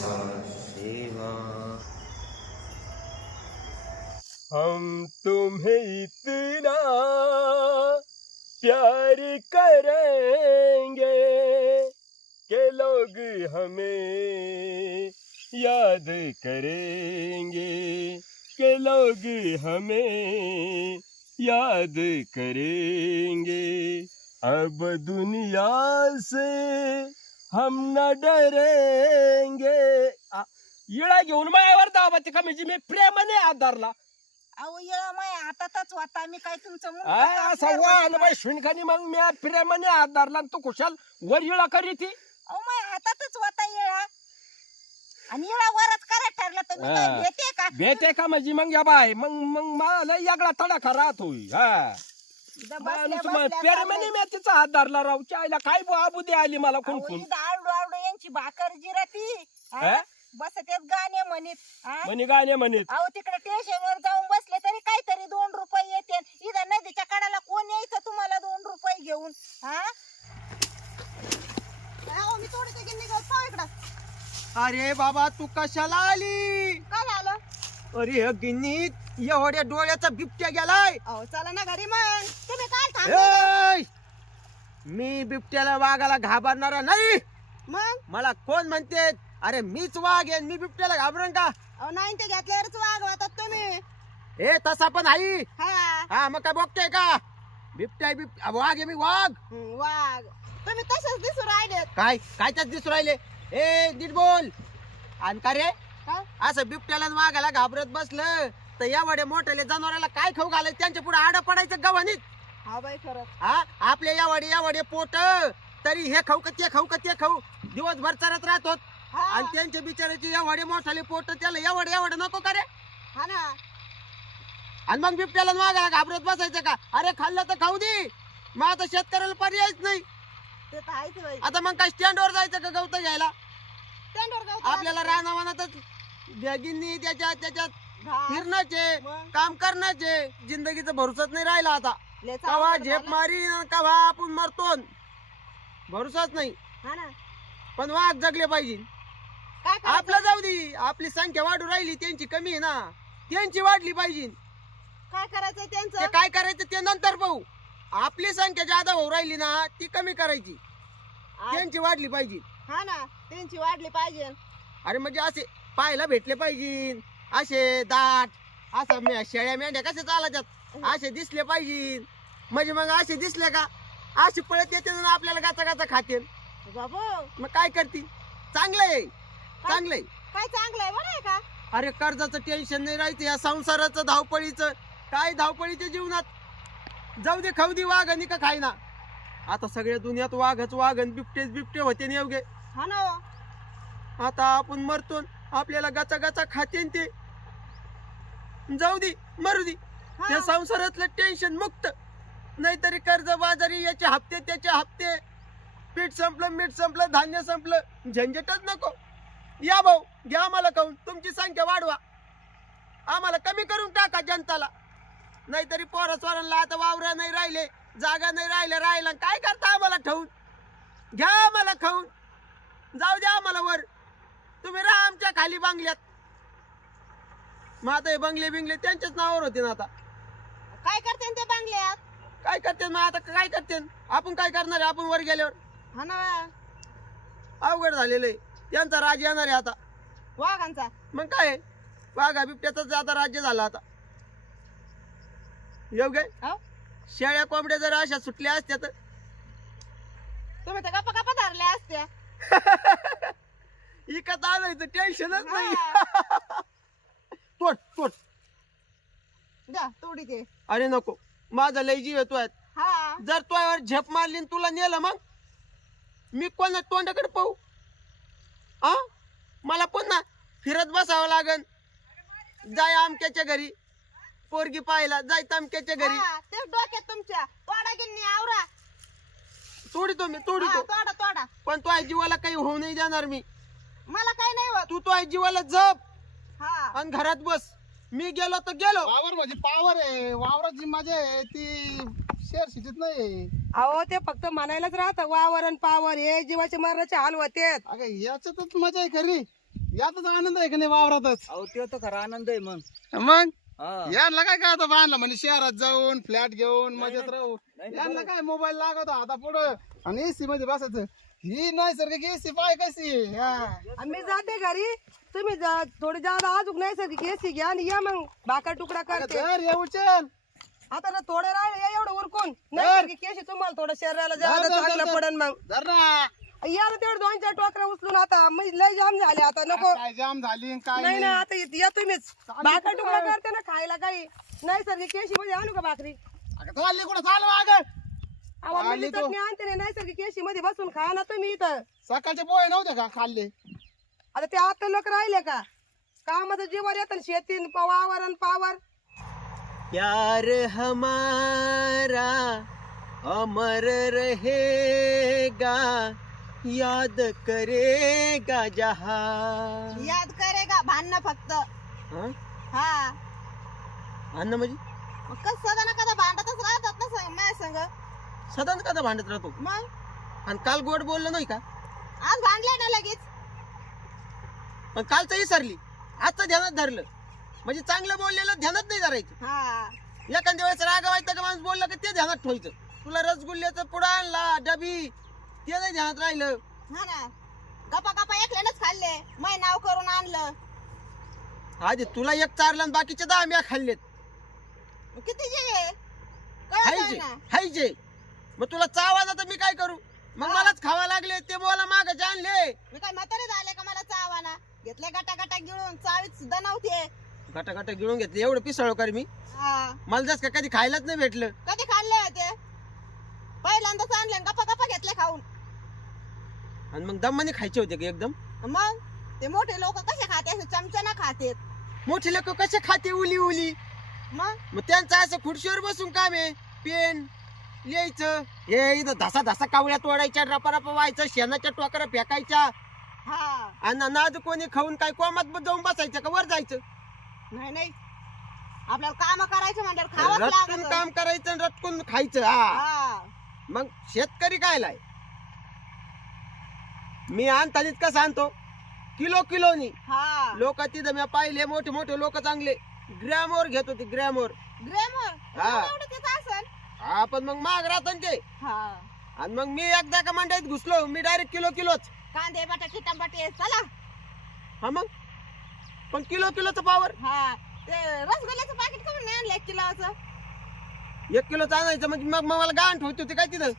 हम तुम्हें इतना प्यार करेंगे कि लोग हमें याद करेंगे, कि लोग हमें याद करेंगे। अब दुनिया से हम न डरेंगे। येळा घेऊन मायावर दाबाची कमीची मी प्रेमाने आधारला. अहो येळा माय हातातच होता मी काय तुमचं म्हणून असा आपल्यावर वाहन बसला. बाई शिणखानी मग मी प्रेमाने आधारला आणि तू खुशाल वर येळा करी ती. अहो माय हातातच होता येळा आणि येळा वरच करा ठरला तर मी काय हा. भेटे का भेटे का म्हणजे मग या बाय मग मला यागळा तडाखा राहत होई. हा इथं बसल्या बसल्या प्रेमाने मी तिचा हात धरला राव. चायला काय आबुदी आली मला अहो, खून इथं आरडू आरडू यांची भाकर जिरती हा? बसत येत गाणे म्हणीत हा? म्हणे गाणे म्हणत. अहो तिकडे स्टेशनवर जाऊन बसले तरी काहीतरी 2 रुपये येते इथं नदीच्या कडाला कोण यायचं तुम्हाला 2 रुपये घेऊन हा अहो मी थोडी गिन्नी घेऊन पाहू इकडं अरे बाबा तू कशाला आली? काय झालं अरे गिन्नीत एवढ्या डोळ्याचा बिबट्या गेलाय. अहो चला ना घरी मग तुम्ही काय थांबले ए! मी बिबट्याला वाघाला घाबरणारा नाही. मग मला कोण म्हणते अरे मीच वाघ आहे मी बिबट्याला घाबरण का? अहो नाही ते घेतल्यावरच वागवतात तुम्ही हे तसा पण आई. हा हा मग काय बघतोय का? बिबट्या वाघ आहे मी वाघ. वाघ तुम्ही तसेच दिसू राहिलेत काय काय त्यात दिसू राहिले? ए नीट बोल. आणि का रे काय असं बिबट्याला आणि वाघाला घाबरत बसलं तर एवढ्या मोठ्याले जनावराला काय खाऊ घालायचं त्यांच्या पुढे आडं पडायचं गव्हाणीत. हा बाई खरंच हा आपले एवढे पोट तरी हे खाऊ का ते खाऊ दिवसभर चरत राहतो हा आणि त्यांच्या बिचाराचे एवढे मोठाले पोट त्याला एवढे नको का रे? हा ना आणि मग बिबट्याला आणि वाघाला घाबरत बसायचं का? अरे खाल्लं तर खाऊ दे. मग आता शेतकऱ्याला पर्यायच नाही. ते तर आहेच बाई आता मग काय स्टँडवर जायचं का गवत घ्यायला? स्टँडवर गावतात. आपल्याला रानावानातच गिन्नी त्याच्यात हा. फिरण्याचे मग काम करण्याचे जिंदगीचा भरोसाच नाही राहिला आता. लय कवा चांगलं झेप झालं. मारी कवा आपण मरतो भरोसाच नाही. हा ना पण वाघ जगले पाहिजे. काय करायचं? आपलं जाऊ दे आपली संख्या वाढू राहिली त्यांची कमी आहे ना. त्यांची वाढली पाहिजे. काय करायचंय ते त्यांचं काय करायचं ते नंतर पाहू. आपली संख्या जादा होऊ राहिली ना ती कमी करायची. त्यांची वाढली पाहिजे. हा ना त्यांची वाढली पाहिजे अरे म्हणजे असे पाहायला भेटले पाहिजे. असे दाट असं शेळ्या मेंढ्या कसे चालायच्यात असे दिसले पाहिजे. म्हणजे मग असे दिसले का असे पळत येते ना आपल्याला गाचा गाचा खाते. बाबू मग काय करते? चांगलंय चांगलंय. काय चांगलं आहे बरं आहे का अरे कर्जाचं टेन्शन नाही राहायचं या संसाराचं धावपळीचं. काय धावपळीच्या जीवनात जाऊ दे खाऊ दे वाघ आणि का खायना. आता सगळ्या दुनियात वाघच वाघ आणि बिबटे होते नेवगे. हा ना आता आपण मरतो आपल्याला गाचा गाचा खाते ते. जाऊ दे मरू दे. हा. त्या संसारातलं टेन्शन मुक्त. नाहीतरी कर्ज बाजारी याचे हप्ते त्याचे हप्ते. पीठ संपलं मीठ संपलं धान्य संपलं झंझटच नको. या भाऊ घ्या आम्हाला खाऊन तुमची संख्या वाढवा. आम्हाला कमी करून टाका जनताला. नाहीतरी पोरा सोरांना आता वावरा नाही राहिले जागा नाही राहिला काय करता आम्हाला ठेवून. घ्या आम्हाला खाऊन जाऊ द्या आम्हाला वर. तुम्ही राहा आमच्या खाली बांगल्यात. मग आता हे बंगले बिंगले त्यांच्याच नावावर होते ना. आता काय करते ते बांगल्यात काय करते मग आता काय करते आपण काय करणार आहे? आपण वर गेल्यावर हा ना अवघड झालेलं आहे. त्यांचा राज येणार आहे आता. वाघांचा मग काय वाघा बिबट्याच आता राज्य झालं आता. योग्य हो? शेळ्या कोंबड्या जर अशा सुटल्या असत्या तर तुम्ही तर गप्पा गप्पा धरल्या असत्या इकत आणायचं टेन्शनच नाही. हा. तोट तोट. द्या तोडी ते अरे नको माझा लय जीव येतोय. हा जर तोयावर झेप मारली आणि तुला नेलं मग मी कोणा तोंडाकडे पाहू? हा मला पुन्हा फिरत बसावं लागन. जाय आमक्याच्या घरी पोरगी पाहायला जाय तमक्याच्या घरी. हा, तेच डोक्यात तुमच्या तोडा गिन्नी आवरा तोडीतो मी हा, तोडीतो. तोडा तोडा पण तो जीवाला काही होऊ नाही देणार मी. मला काय नाही होत तू तो जीवाला जप हा आणि घरात बस. मी गेलो तर गेलो. वावर म्हणजे पावर आहे. वावरात जी मजा आहे ती शहर सिटीत नाही. अहो ते फक्त म्हणायलाच राहतं वावर आणि पावर हे जीवाचे मरणाचे हाल होते. अगं याच्यातच मजा आहे खरी. याचाच आनंद आहे का नाही वावरातच. अहो तो तर खरा आनंद आहे मग. मग हा. यांना काय आता बांधला म्हणजे शहरात जाऊन फ्लॅट घेऊन नाही, मजेत राहू. नाही, यांना बरोबर. काय मोबाईल लागतो आता पुढं आणि एसी मध्ये बसायचं. ही नैसर्गिक एसी पाय कशी आहे. हा. मी जाते घरी, तुम्ही थोडी जादा अजून नैसर्गिक एसी घ्या आणि या मग भाकर तुकडा करते. तर येऊ चल. आता ना थोडं राहिले या एवढं उरकून नैसर्गिक एसी तुम्हाला थोडं शरीराला जादा चांगलं पडन मग. धर ना. या ना तेवढं 2-4 टोकऱ्या उचलून आता म्हणजे लय जाम झाले आता नको. काय जाम झाली आणि काय नाही नाही. ना आता या तुम्हीच भाकर तुकडा करते ना खायला काही नैसर्गिक एसी मध्ये आणू का भाकरी. अगं चालली कुठं चालू मागं. आम्हाला आली तो. चटणी आणते ना नैसर्गिक एसी मध्ये बसून खा ना तुम्ही इथं. सकाळचे पोहे नव्हते का खाल्ले. आता ते आता लोक राहिले का कामाचं जीवन येतं शेती वावर आणि पावर. प्यार हमारा अमर रहेगा याद करेगा जहां. याद करेगा भांडणं फक्त. हा? हा अन्न म्हणजे मग कसं सदा ना कदा भांडतच राहतात ना माझ्या संग. सदाच कदा भांडत राहतो. मग आणि काल गोड बोललो नाही का. आज भांडले ना लगेच. पण कालचं विसरली, आजचं ध्यानात धरलं. म्हणजे चांगलं बोललेलं ध्यानात नाही धरायचं. हा एखाद्या वेळेस रागावायचं का माणूस बोललं की ते ध्यानात ठेवायचं. तुला रसगुल्ल्याचं पुडा आणला डबी ते नाही ध्यानात राहिलं. हा ना गप्पा गप्पा एकल्यानंच खाल्ले. मै नाव करून आणलं. आधी तुला एक चारला आणि बाकीचे 10 म्या खाल्लेत. किती जे कळत हायचे ना. हायचे. मग तुला चावाना तर मी काय करू. मग हा. मलाच खावा लागले ते बोला माग आणले. मी काय म्हातारे झाले का मला चावाना. घेतले गटा गटा गिळून चावीत सुद्धा नव्हते. गटा गटा गिळून घेतले एवढं पिसळ कर मी. हा मला जास्त का कधी खायलाच नाही भेटलं. कधी खाल्ले होते. पहिल्यांदाच आणले गप्पा गप्पा घेतले खाऊन. आणि मग दमाने खायचे होते का एकदम. मग ते मोठे लोक कसे खाते असे चमच्याना खातेत. मोठे लोक कसे खाते उली उली. मग त्यांचं असं खुर्चीवर बसून काम आहे. पेन लिहायचं हे इथं धसा धसा कावळ्या तोडायच्या रपा रपा व्हायचं शेणाच्या टोकऱ्या फेकायच्या. हा आणि नाद कोणी खाऊन काय कोमात जाऊन बसायचं का वर जायचं. नाही नाही आपल्याला काम करायचं म्हणल्यावर खावंच रटकून लागत. काम करायचं आणि रटकून खायचं. हा हा मग शेतकरी काय लाय. मी आणतानीच कसं आणतो किलो किलोनी. हा लोक तिथं मी पाहिले मोठे मोठे लोक चांगले ग्रॅमवर घेत होते ग्रॅमवर. ग्रेमर हा. एवढं तेच असेल. हा पण मग महाग राहत ते. हा आणि मग मी एकदा का मंडईत घुसलो मी डायरेक्ट किलो किलोच. कांदे बटाटे टमाटे चला. हा मग पण किलो किलोचं पावर. हा ते रसगुल्ल्याचं पाकिट करून नाही आणलं 1 किलोचं. 1 किलोचं आणायचं म्हणजे मग मला गाण ठेवते होती काय तिथं.